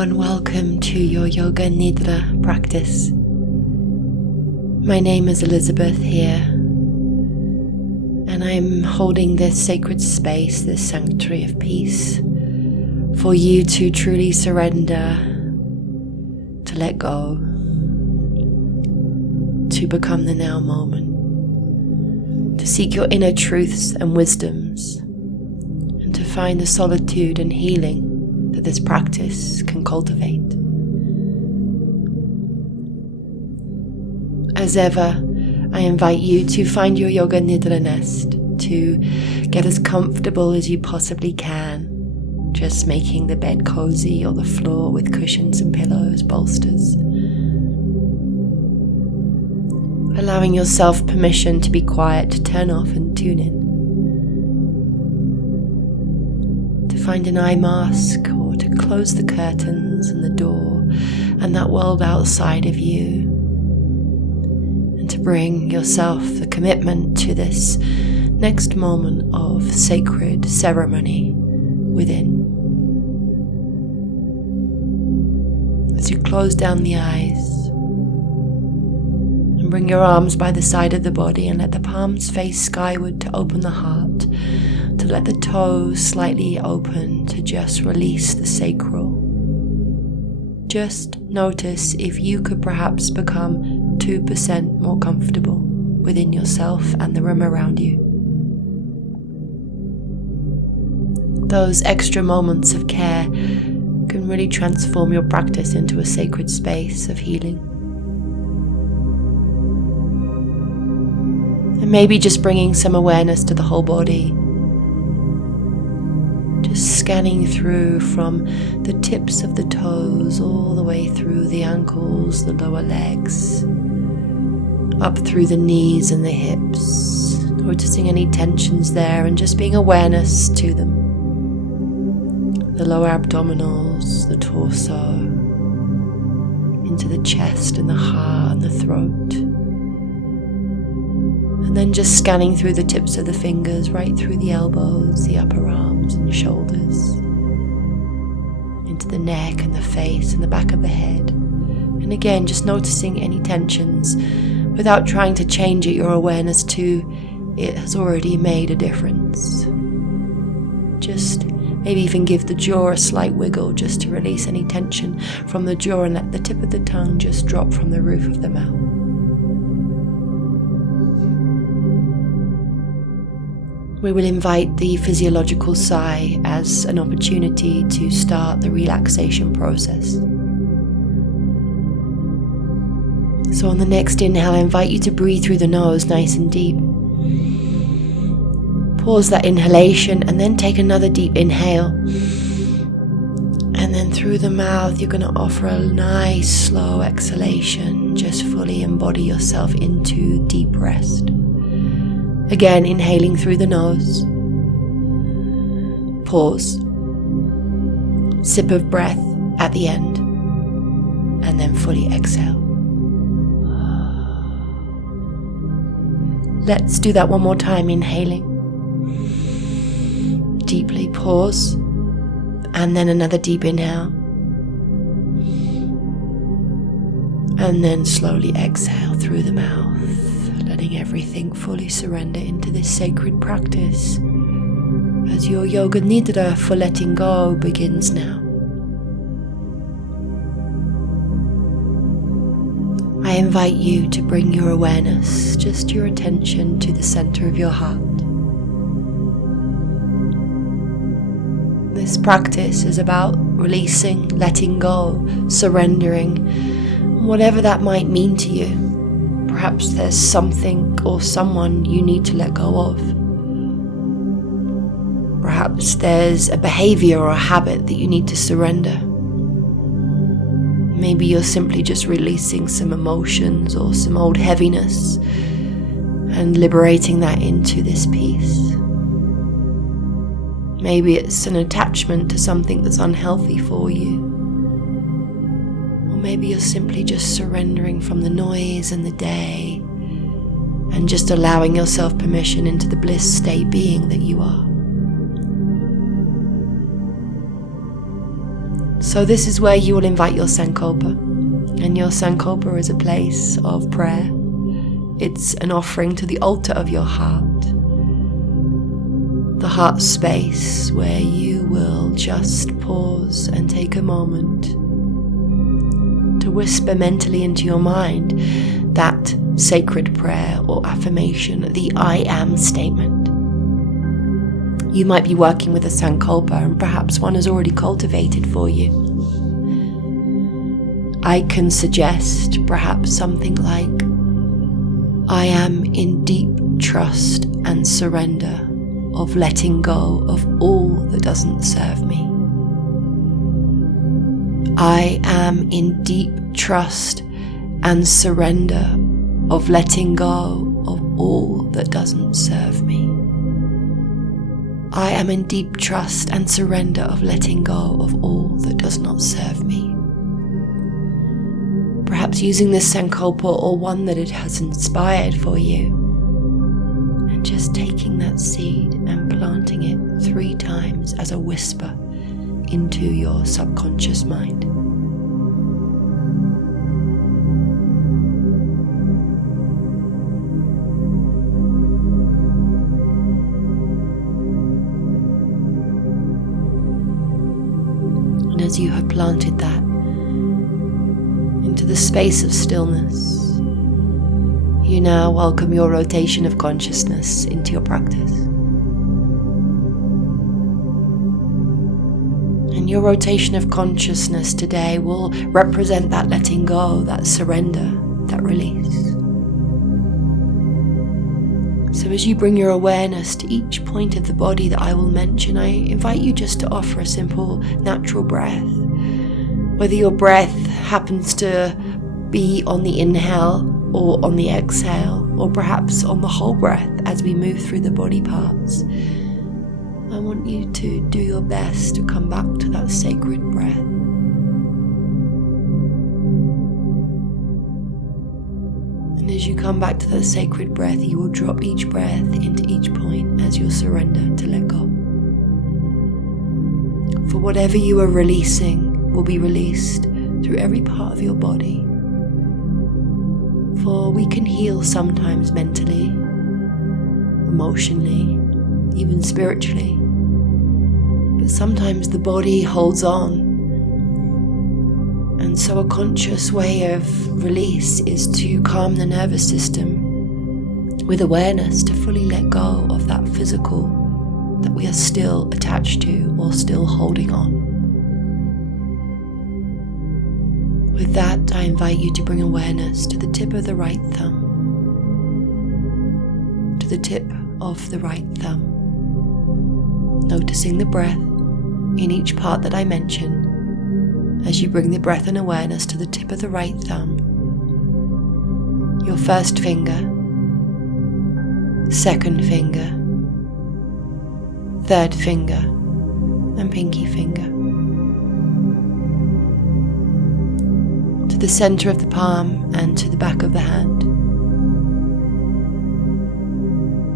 and welcome to your Yoga Nidra practice. My name is Elizabeth here, and I'm holding this sacred space, this sanctuary of peace, for you to truly surrender, to let go, to become the now moment, to seek your inner truths and wisdoms, and to find the solitude and healing that this practice can cultivate. As ever, I invite you to find your Yoga Nidra nest, to get as comfortable as you possibly can, just making the bed cozy or the floor with cushions and pillows, bolsters. Allowing yourself permission to be quiet, to turn off and tune in. To find an eye mask or to close the curtains and the door and that world outside of you. And to bring yourself the commitment to this next moment of sacred ceremony within. As you close down the eyes and bring your arms by the side of the body and let the palms face skyward to open the heart, to let the toes slightly open to just release the sacral. Just notice if you could perhaps become 2% more comfortable within yourself and the room around you. Those extra moments of care can really transform your practice into a sacred space of healing. And maybe just bringing some awareness to the whole body. Just scanning through from the tips of the toes all the way through the ankles, the lower legs, up through the knees and the hips, noticing any tensions there and just being awareness to them. The lower abdominals, the torso, into the chest and the heart and the throat. And then just scanning through the tips of the fingers, right through the elbows, the upper arms and shoulders, into the neck and the face and the back of the head. And again, just noticing any tensions without trying to change it. Your awareness to it has already made a difference. Just maybe even give the jaw a slight wiggle just to release any tension from the jaw and let the tip of the tongue just drop from the roof of the mouth. We will invite the physiological sigh as an opportunity to start the relaxation process. So on the next inhale, I invite you to breathe through the nose nice and deep. Pause that inhalation and then take another deep inhale. And then through the mouth, you're going to offer a nice slow exhalation. Just fully embody yourself into deep rest. Again, inhaling through the nose. Pause. Sip of breath at the end. And then fully exhale. Let's do that one more time, inhaling. Deeply pause. And then another deep inhale. And then slowly exhale through the mouth. Letting everything fully surrender into this sacred practice as your Yoga Nidra for letting go begins now. I invite you to bring your awareness, just your attention to the center of your heart. This practice is about releasing, letting go, surrendering, whatever that might mean to you. Perhaps there's something or someone you need to let go of. Perhaps there's a behavior or a habit that you need to surrender. Maybe you're simply just releasing some emotions or some old heaviness and liberating that into this peace. Maybe it's an attachment to something that's unhealthy for you. Maybe you're simply just surrendering from the noise and the day and just allowing yourself permission into the bliss state being that you are. So this is where you will invite your Sankalpa. And your Sankalpa is a place of prayer. It's an offering to the altar of your heart. The heart space where you will just pause and take a moment to whisper mentally into your mind that sacred prayer or affirmation, the I am statement. You might be working with a Sankalpa, and perhaps one is already cultivated for you. I can suggest perhaps something like, I am in deep trust and surrender of letting go of all that doesn't serve me. I am in deep trust and surrender of letting go of all that doesn't serve me. I am in deep trust and surrender of letting go of all that does not serve me. Perhaps using this Sankalpa or one that it has inspired for you, and just taking that seed and planting it 3 times as a whisper into your subconscious mind. And as you have planted that into the space of stillness, you now welcome your rotation of consciousness into your practice. And your rotation of consciousness today will represent that letting go, that surrender, that release. So as you bring your awareness to each point of the body that I will mention, I invite you just to offer a simple, natural breath. Whether your breath happens to be on the inhale or on the exhale, or perhaps on the whole breath as we move through the body parts, I want you to do your best to come back to that sacred breath. And as you come back to that sacred breath, you will drop each breath into each point as you surrender to let go. For whatever you are releasing will be released through every part of your body. For we can heal sometimes mentally, emotionally, even spiritually. But sometimes the body holds on. And so a conscious way of release is to calm the nervous system with awareness, to fully let go of that physical that we are still attached to or still holding on. With that, I invite you to bring awareness to the tip of the right thumb. To the tip of the right thumb. Noticing the breath in each part that I mention. As you bring the breath and awareness to the tip of the right thumb. Your first finger. Second finger. Third finger. And pinky finger. The center of the palm and to the back of the hand,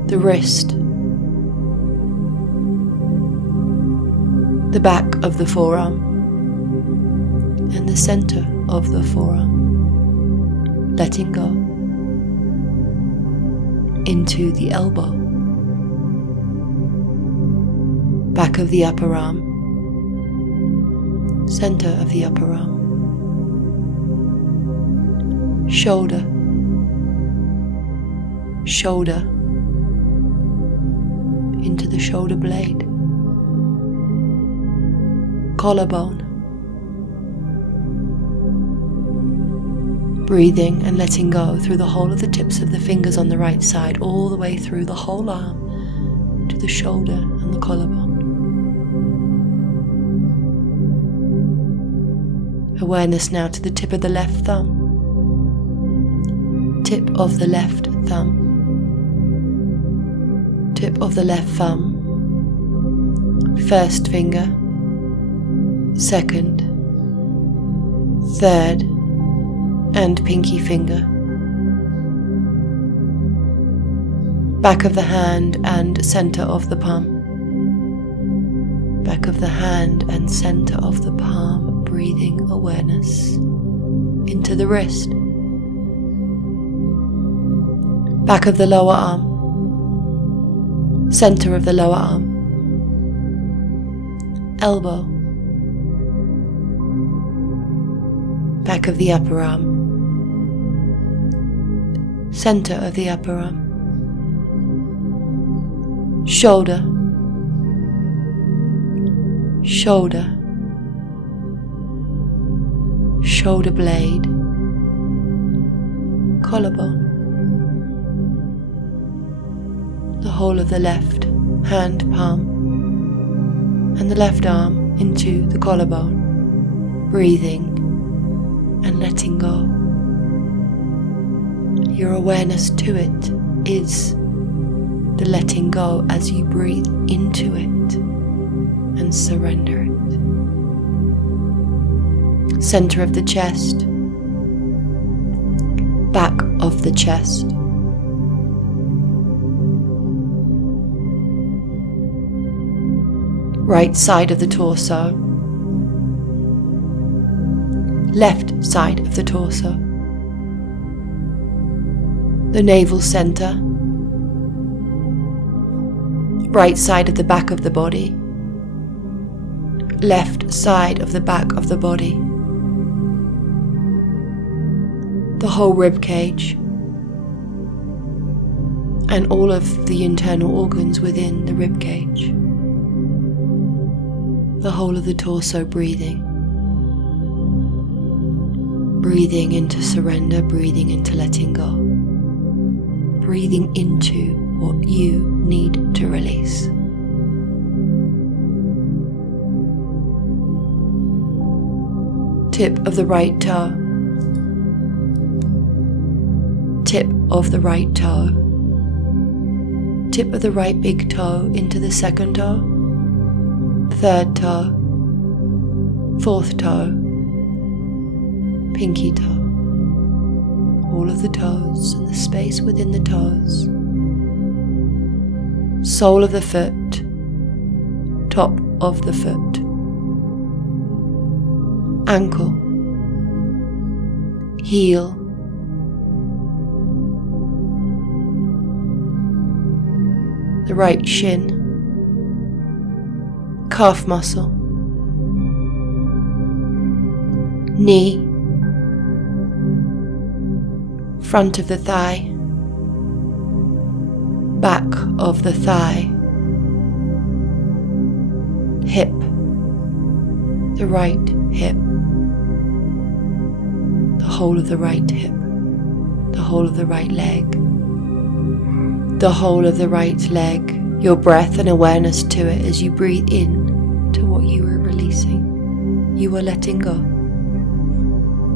the wrist, the back of the forearm, and the center of the forearm, letting go into the elbow, back of the upper arm, center of the upper arm, shoulder, shoulder, into the shoulder blade, collarbone, breathing and letting go through the whole of the tips of the fingers on the right side, all the way through the whole arm to the shoulder and the collarbone. Awareness now to the tip of the left thumb. Tip of the left thumb. Tip of the left thumb. First finger. Second. Third. And pinky finger. Back of the hand and center of the palm. Back of the hand and center of the palm. breathing awareness into the wrist, back of the lower arm, center of the lower arm, elbow, back of the upper arm, center of the upper arm, shoulder, shoulder, shoulder blade, collarbone, the whole of the left hand palm and the left arm into the collarbone, breathing and letting go. Your awareness to it is the letting go as you breathe into it and surrender it. Center of the chest, back of the chest, right side of the torso, left side of the torso, the navel center, right side of the back of the body, left side of the back of the body, the whole rib cage, and all of the internal organs within the rib cage, the whole of the torso breathing. Breathing into surrender, breathing into letting go, breathing into what you need to release. Tip of the right toe, tip of the right toe, tip of the right big toe into the second toe, third toe, fourth toe, pinky toe, all of the toes and the space within the toes, sole of the foot, top of the foot, ankle, heel, the right shin, calf muscle, knee, front of the thigh, back of the thigh, hip, the right hip, the whole of the right hip, the whole of the right leg, the whole of the right leg, your breath and awareness to it as you breathe in to what you are releasing. You are letting go.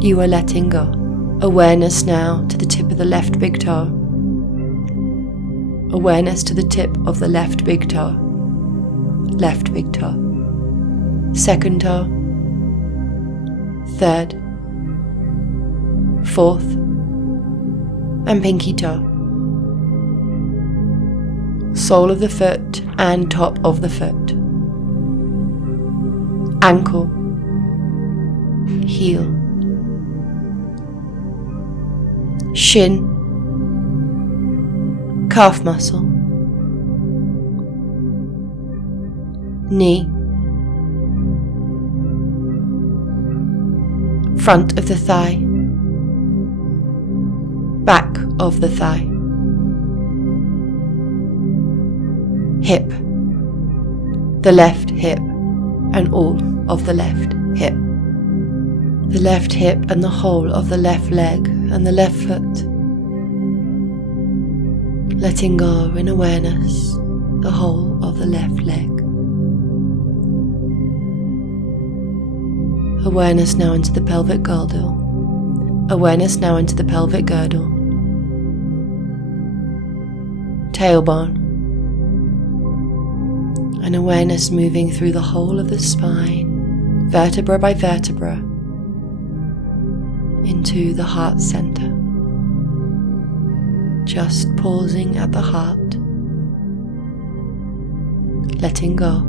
You are letting go. Awareness now to the tip of the left big toe. Awareness to the tip of the left big toe. Left big toe. Second toe. Third. Fourth. And pinky toe. Sole of the foot and top of the foot. Ankle. Heel. Shin, calf muscle, knee, front of the thigh, back of the thigh, hip, the left hip and all of the left hip, the left hip and the whole of the left leg and the left foot, letting go in awareness the whole of the left leg. Awareness now into the pelvic girdle. Awareness now into the pelvic girdle. Tailbone. And awareness moving through the whole of the spine, vertebra by vertebra, into the heart center. Just pausing at the heart, letting go,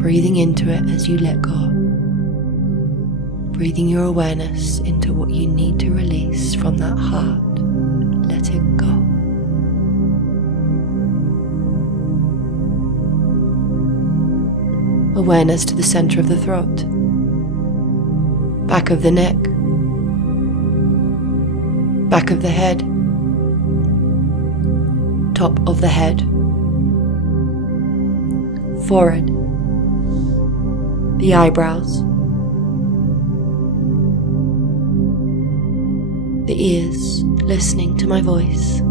breathing into it as you let go. Breathing your awareness into what you need to release from that heart. Let it go. Awareness to the center of the throat, back of the neck, back of the head, top of the head, forehead, the eyebrows, the ears, listening to my voice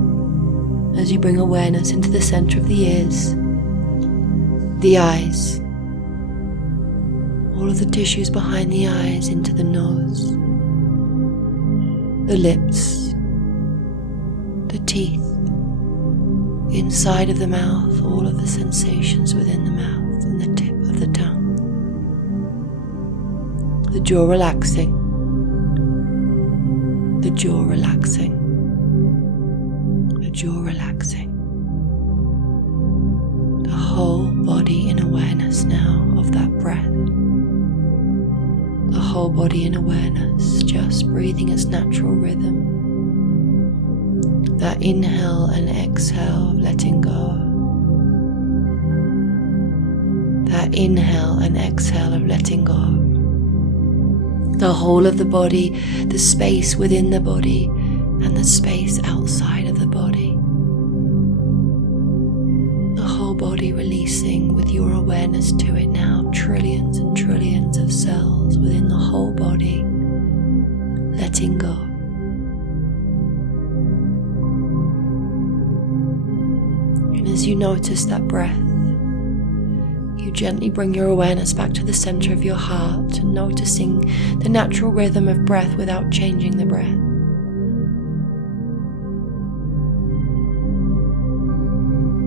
as you bring awareness into the center of the ears, the eyes, all of the tissues behind the eyes into the nose, the lips, the teeth, inside of the mouth, all of the sensations within the mouth and the tip of the tongue, the jaw relaxing, the jaw relaxing, the jaw relaxing, the whole body in awareness now of that breath. The whole body in awareness, just breathing its natural rhythm. That inhale and exhale of letting go. That inhale and exhale of letting go. The whole of the body, the space within the body, and the space outside of the body. The whole body releasing with your awareness to it now. Trillions and trillions of cells within the whole body, letting go. And as you notice that breath, you gently bring your awareness back to the center of your heart and noticing the natural rhythm of breath without changing the breath.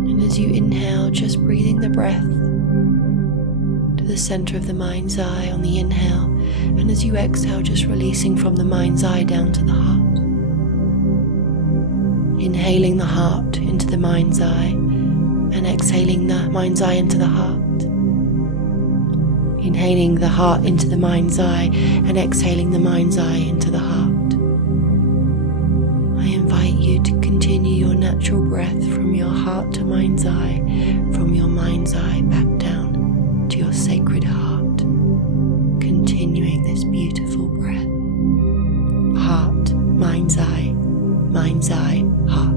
And as you inhale, just breathing the breath to the center of the mind's eye on the inhale, and as you exhale, just releasing from the mind's eye down to the heart. Inhaling the heart into the mind's eye and exhaling the mind's eye into the heart. Inhaling the heart into the mind's eye and exhaling the mind's eye into the heart. I invite you to continue your natural breath from your heart to mind's eye, from your mind's eye back down to your sacred heart, continuing this beautiful breath. Heart, mind's eye, heart.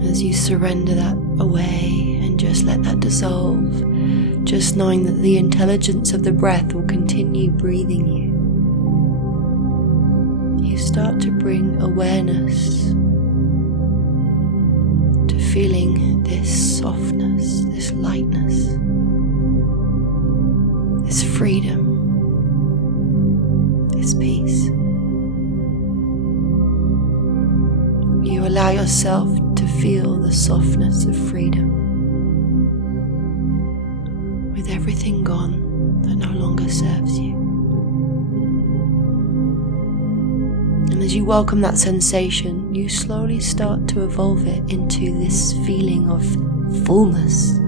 As you surrender that away and just let that dissolve, just knowing that the intelligence of the breath will continue breathing you, you start to bring awareness to feeling this softness, this lightness, this freedom, this peace. You allow yourself to feel the softness of freedom, with everything gone that no longer serves you. And as you welcome that sensation, you slowly start to evolve it into this feeling of fullness,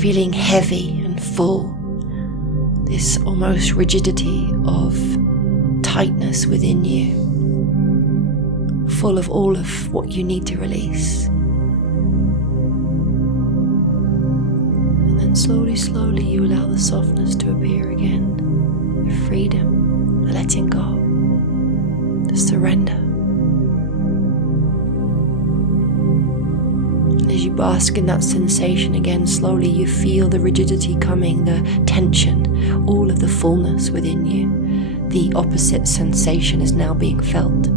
feeling heavy and full, this almost rigidity of tightness within you, full of all of what you need to release. And then slowly you allow the softness to appear again, the freedom, the letting go, the surrender. And as you bask in that sensation again, slowly you feel the rigidity coming, the tension, all of the fullness within you. The opposite sensation is now being felt.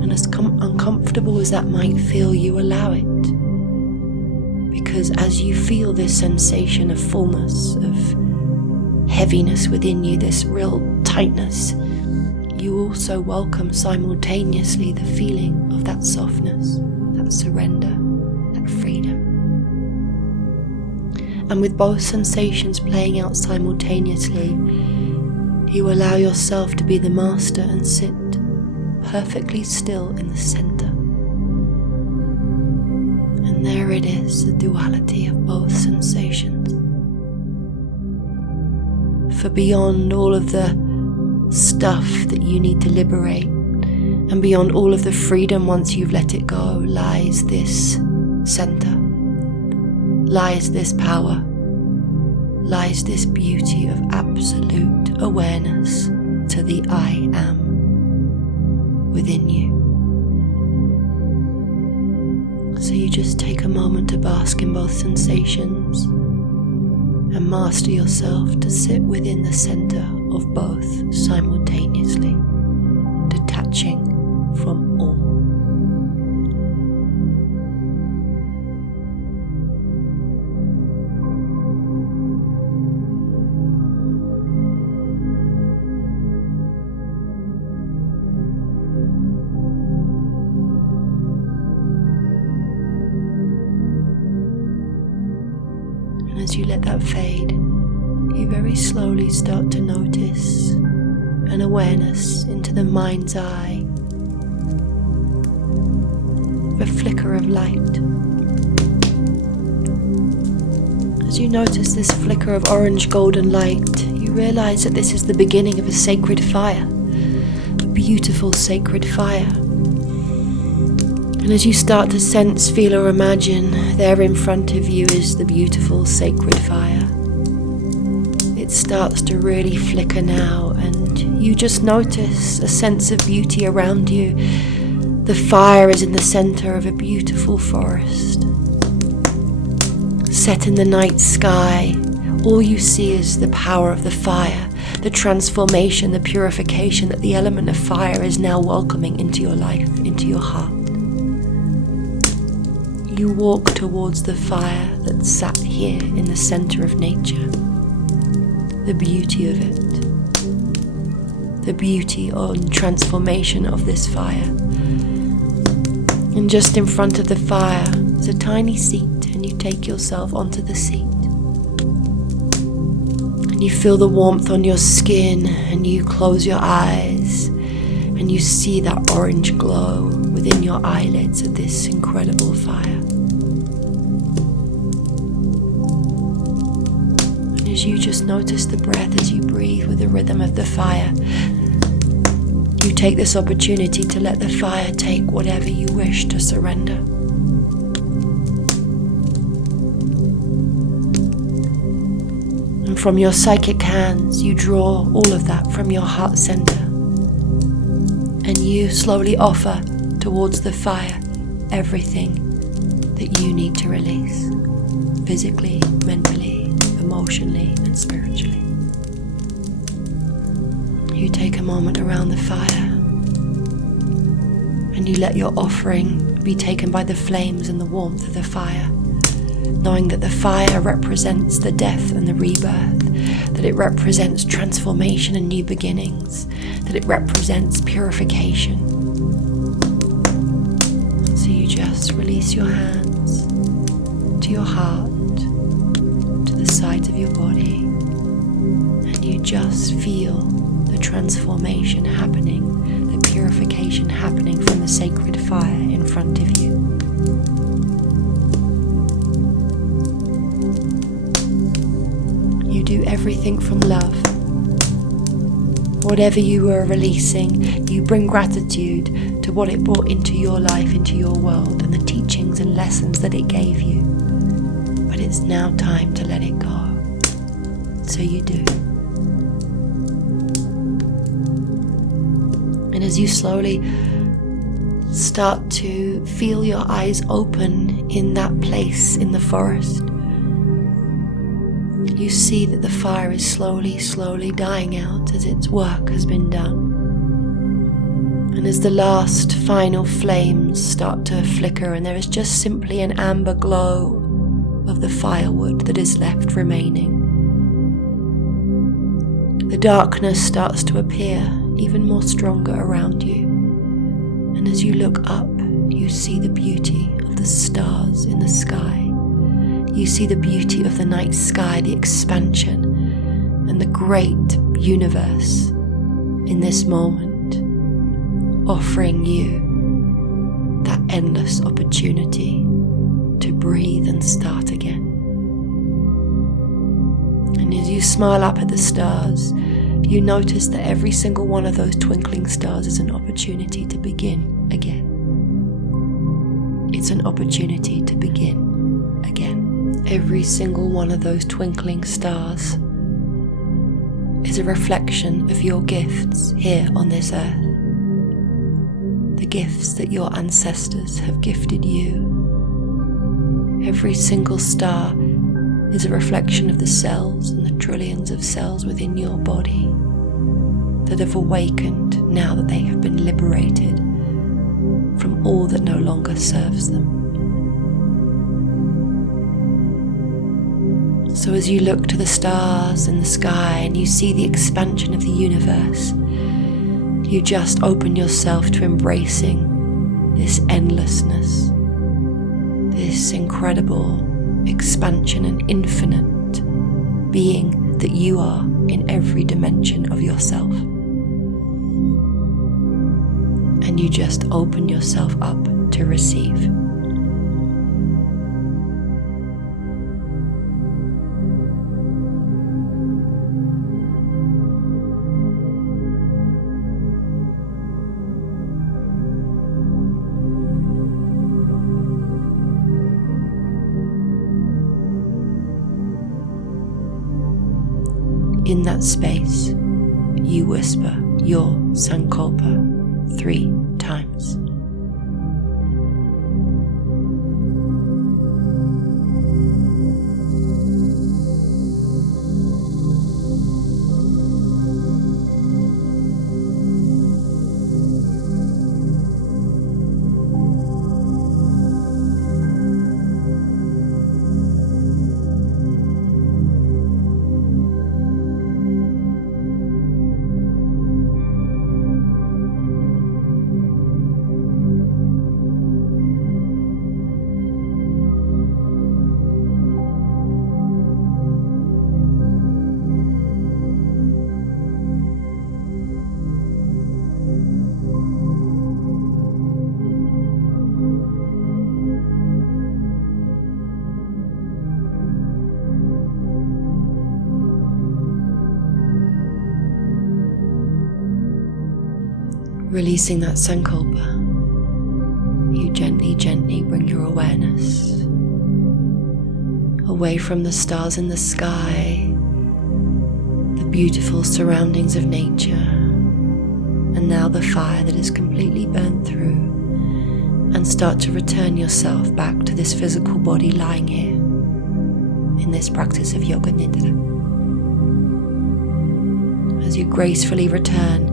And as uncomfortable as that might feel, you allow it, because because as you feel this sensation of fullness, of heaviness within you, this real tightness, you also welcome simultaneously the feeling of that softness, that surrender, that freedom. And with both sensations playing out simultaneously, you allow yourself to be the master and sit perfectly still in the center. And there it is, the duality of both sensations. For beyond all of the stuff that you need to liberate, and beyond all of the freedom once you've let it go, lies this center, lies this power, lies this beauty of absolute awareness to the I am within you. So you just take a moment to bask in both sensations and master yourself to sit within the center of both simultaneously, detaching from all. And as you let that fade, you very slowly start to notice an awareness into the mind's eye, a flicker of light. As you notice this flicker of orange golden light, you realize that this is the beginning of a sacred fire, a beautiful sacred fire. And as you start to sense, feel or imagine, there in front of you is the beautiful sacred fire. It starts to really flicker now, and you just notice a sense of beauty around you. The fire is in the center of a beautiful forest. Set in the night sky, all you see is the power of the fire, the transformation, the purification that the element of fire is now welcoming into your life, into your heart. You walk towards the fire that sat here in the center of nature. The beauty of it, the beauty and transformation of this fire. And just in front of the fire is a tiny seat, and you take yourself onto the seat. And you feel the warmth on your skin, and you close your eyes, and you see that orange glow within your eyelids of this incredible fire. As you just notice the breath as you breathe with the rhythm of the fire, you take this opportunity to let the fire take whatever you wish to surrender. And from your psychic hands, you draw all of that from your heart center, and you slowly offer towards the fire everything that you need to release, physically, mentally, emotionally and spiritually. You take a moment around the fire, and you let your offering be taken by the flames and the warmth of the fire, knowing that the fire represents the death and the rebirth, that it represents transformation and new beginnings, that it represents purification. So you just release your hands to your heart, the sides of your body, and you just feel the transformation happening, the purification happening from the sacred fire in front of you. You do everything from love. Whatever you were releasing, you bring gratitude to what it brought into your life, into your world, and the teachings and lessons that it gave you. But it's now time to let it go. So you do. And as you slowly start to feel your eyes open in that place in the forest, you see that the fire is slowly, slowly dying out as its work has been done. And as the last final flames start to flicker, and there is just simply an amber glow the firewood that is left remaining. The darkness starts to appear even more stronger around you, and as you look up, you see the beauty of the stars in the sky. You see the beauty of the night sky, the expansion, and the great universe in this moment, offering you that endless opportunity to breathe and start again. And as you smile up at the stars, you notice that every single one of those twinkling stars is an opportunity to begin again. It's an opportunity to begin again. Every single one of those twinkling stars is a reflection of your gifts here on this earth. The gifts that your ancestors have gifted you. Every single star is a reflection of the cells and the trillions of cells within your body that have awakened now that they have been liberated from all that no longer serves them. So as you look to the stars in the sky and you see the expansion of the universe, you just open yourself to embracing this endlessness, this incredible expansion and infinite being that you are in every dimension of yourself. And you just open yourself up to receive. In that space, you whisper your Sankalpa 3 times. Releasing that Sankalpa, you gently bring your awareness away from the stars in the sky, the beautiful surroundings of nature, and now the fire that is completely burnt through, and start to return yourself back to this physical body lying here in this practice of Yoga Nidra. As you gracefully return,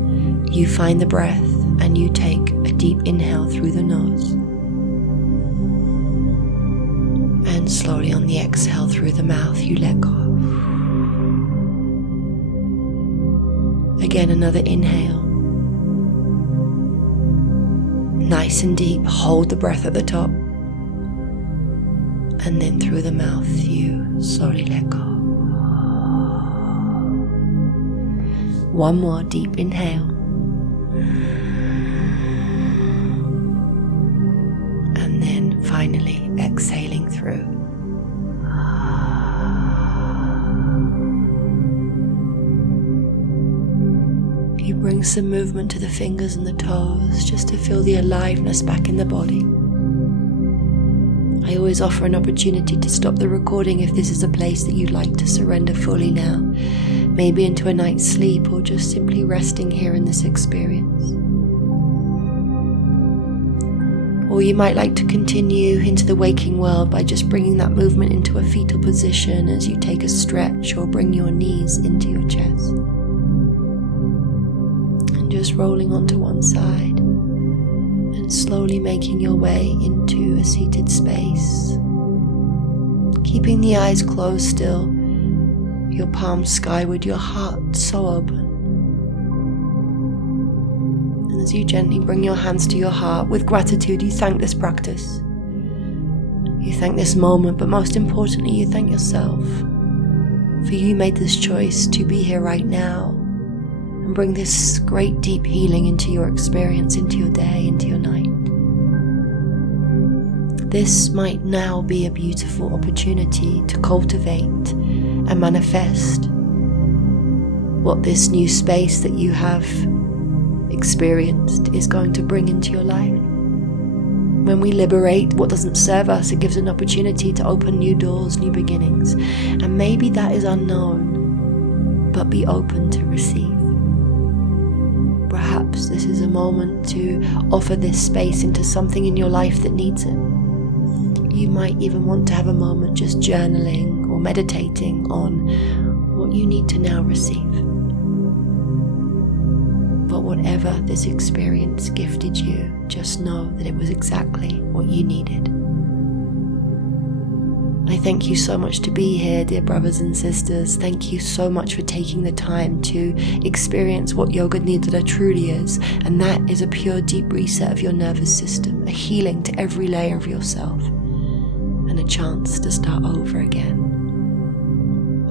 you find the breath and you take a deep inhale through the nose. And slowly on the exhale through the mouth, you let go. Again, another inhale. Nice and deep, hold the breath at the top. And then through the mouth, you slowly let go. One more deep inhale. And then finally exhaling through. You bring some movement to the fingers and the toes just to feel the aliveness back in the body. I always offer an opportunity to stop the recording if this is a place that you'd like to surrender fully now, maybe into a night's sleep or just simply resting here in this experience. Or you might like to continue into the waking world by just bringing that movement into a fetal position as you take a stretch or bring your knees into your chest. And just rolling onto one side and slowly making your way into a seated space. Keeping the eyes closed still, your palms skyward, your heart so open. And as you gently bring your hands to your heart, with gratitude, you thank this practice. You thank this moment, but most importantly, you thank yourself. For you made this choice to be here right now and bring this great deep healing into your experience, into your day, into your night. This might now be a beautiful opportunity to cultivate and manifest what this new space that you have experienced is going to bring into your life. When we liberate what doesn't serve us, it gives an opportunity to open new doors, new beginnings. And maybe that is unknown, but be open to receive. Perhaps this is a moment to offer this space into something in your life that needs it. You might even want to have a moment just journaling or meditating on what you need to now receive. But whatever this experience gifted you, just know that it was exactly what you needed. I thank you so much to be here, dear brothers and sisters. Thank you so much for taking the time to experience what Yoga Nidra truly is, and that is a pure deep reset of your nervous system, a healing to every layer of yourself, and a chance to start over again.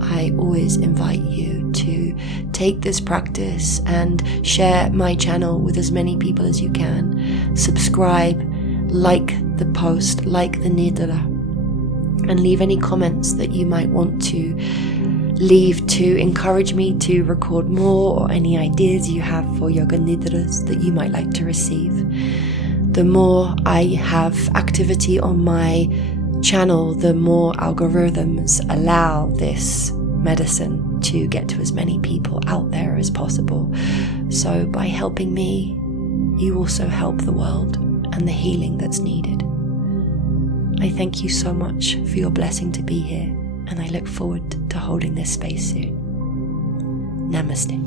I always invite you to take this practice and share my channel with as many people as you can. Subscribe, like the post, like the Nidra, and leave any comments that you might want to leave to encourage me to record more, or any ideas you have for Yoga Nidras that you might like to receive. The more I have activity on my channel, the more algorithms allow this medicine to get to as many people out there as possible. So by helping me, you also help the world and the healing that's needed. I thank you so much for your blessing to be here, and I look forward to holding this space soon. Namaste.